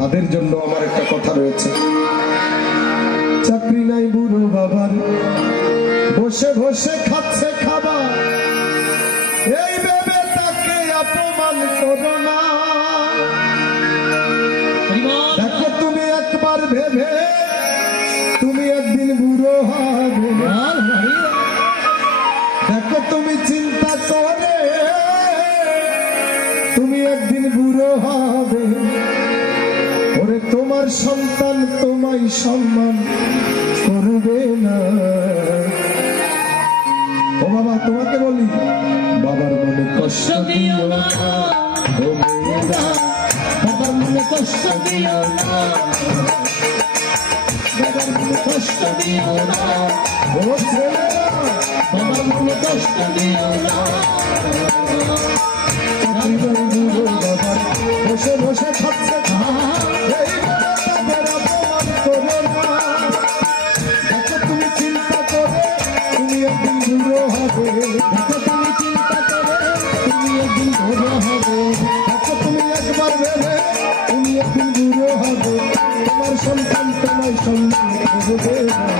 তাদের জন্য আমার একটা কথা রয়েছে। চাকরি নাই বুড়ো বাবার। বসে বসে খাচ্ছে খাবার। এই ভেবে তাকে অপমান করো না। দেখো তুমি একবার ভেবে, তুমি একদিন বুড়ো হবে। দেখো তুমি চিন্তা করে। তোমার সন্তান তোমায় সম্মান করবে না। ও বাবা তোমাকে বলি বাবার মনে কষ্ট দিও না। বাবার মনে কষ্ট দিও না। বাবার মনে কষ্ট দিও না। ও ছেলেরা বাবার মনে কষ্ট দিও না। হবে দেখো তুমি চিন্তা করে তুমি একদিন বুড়ো হবে। তোমার সন্তান সম্মান করবে।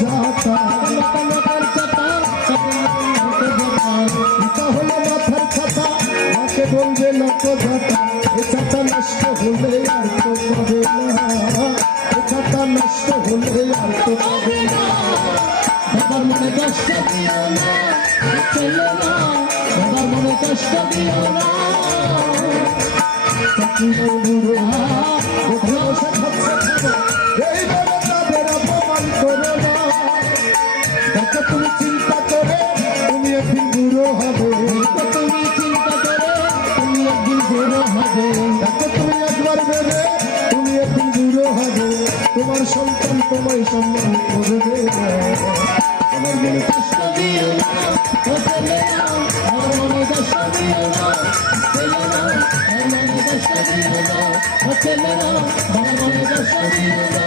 না কথা বলবে লক্ষ ছাতা এ ছাতা নষ্ট হলে আর তো পাবে না এ ছাতা নষ্ট হলে আর তো পাবে না বাবার মনে কষ্ট দিও না ও ছেলেরা বাবার মনে কষ্ট দিও না বড় হবে। দেখো তুমি একবার ভেবে তুমি একদিন বুড়ো হবে। তোমার সন্তান তোমায় সম্মান করবে। আমার মনে কষ্ট দিও না বাবার মনে কষ্ট না বাবার মনে কষ্ট না।